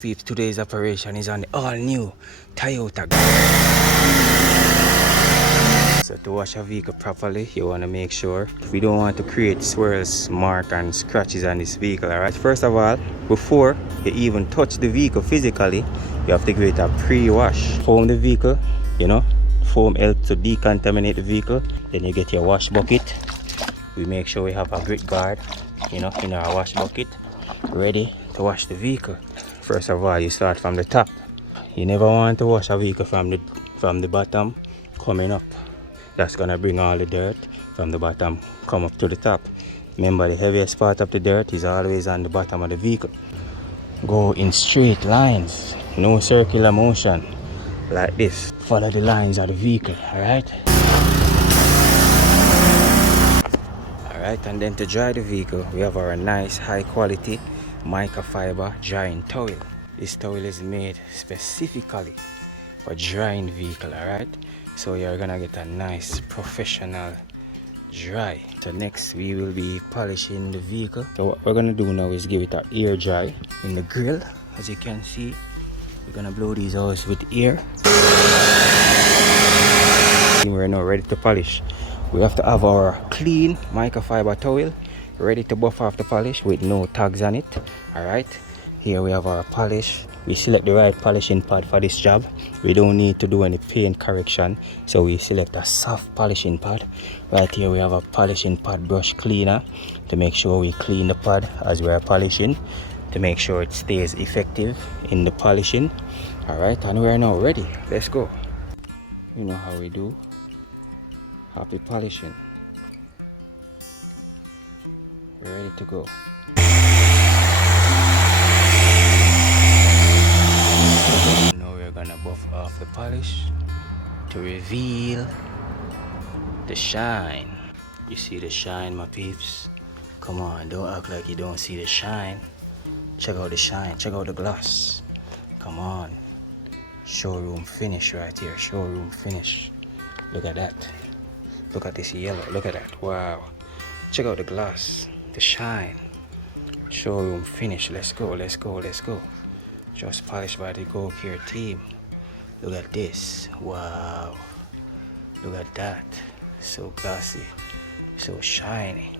Fifth, today's operation is on the all-new Toyota. So to wash a vehicle properly, you want to make sure we don't want to create swirls, mark and scratches on this vehicle. Alright, first of all, before you even touch the vehicle physically, you have to give it a pre-wash. Foam the vehicle, foam helps to decontaminate the vehicle. Then you get your wash bucket. We make sure we have a grit guard, in our wash bucket, ready to wash the vehicle. First of all, you start from the top. You never want to wash a vehicle from the bottom coming up. That's gonna bring all the dirt from the bottom come up to the top. Remember, the heaviest part of the dirt is always on the bottom of the vehicle. Go in straight lines, no circular motion, like this. Follow the lines of the vehicle, alright? Alright, and then to dry the vehicle, we have our nice high quality microfiber drying towel. This towel is made specifically for drying vehicle, alright? So you're gonna get a nice professional dry. So next we will be polishing the vehicle. So what we're gonna do now is give it an air dry in the grill. As you can see, we're gonna blow these holes with air. We're now ready to polish. We have to have our clean microfiber towel ready to buff off the polish with no tags on it. Alright, here we have our polish. We select the right polishing pad for this job. We don't need to do any paint correction, so we select a soft polishing pad. Right here we have a polishing pad brush cleaner to make sure we clean the pad as we are polishing, to make sure it stays effective in the polishing. Alright, and we are now ready. Let's go. You know how we do. Happy polishing. We're ready to go. Now we're gonna buff off the polish to reveal the shine. You see the shine, my peeps? Come on, don't act like you don't see the shine. Check out the shine, check out the gloss. Come on. Showroom finish right here, showroom finish. Look at that. Look at this yellow, look at that. Wow. Check out the gloss, the shine. Showroom finish. Let's go, let's go, let's go. Just polished by the Go Care team. Look at this. Wow. Look at that. So glossy, so shiny.